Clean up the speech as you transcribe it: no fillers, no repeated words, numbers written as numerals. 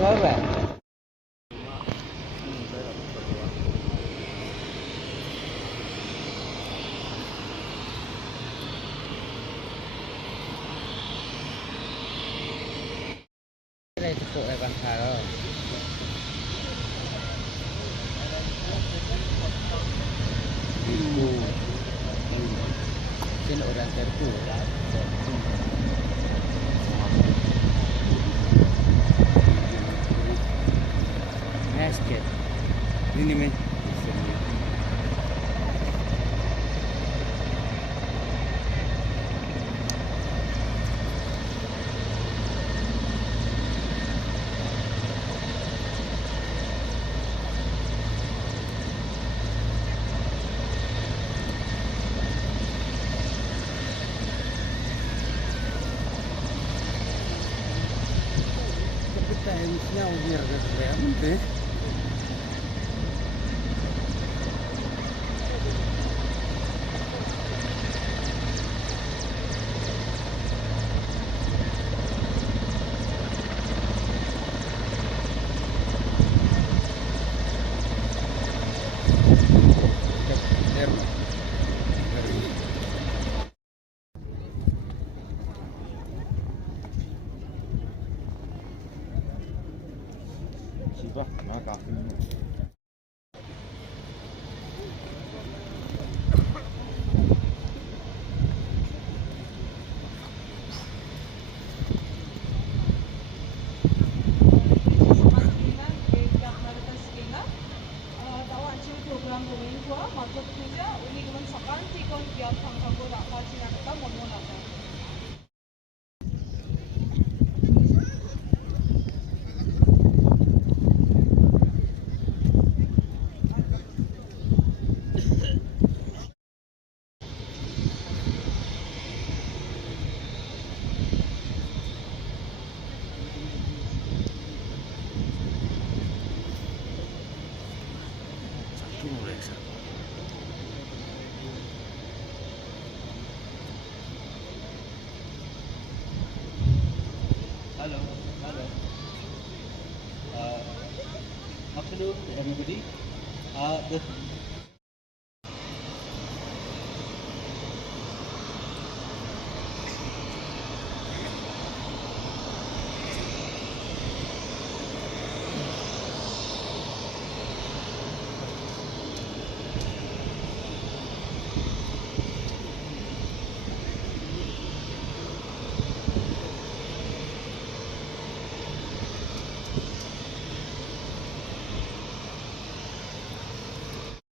orang. Đây thực sự là bằng thà rồi. Ibu, sini orang terku. Basket. Ini meh. Teknisnya biar gak kelihatan deh. Siapa? Maka. program domain ko matlab puja uni gman sakan ti kon gyal thangka ko rakha china ka monmo na ta Como ves?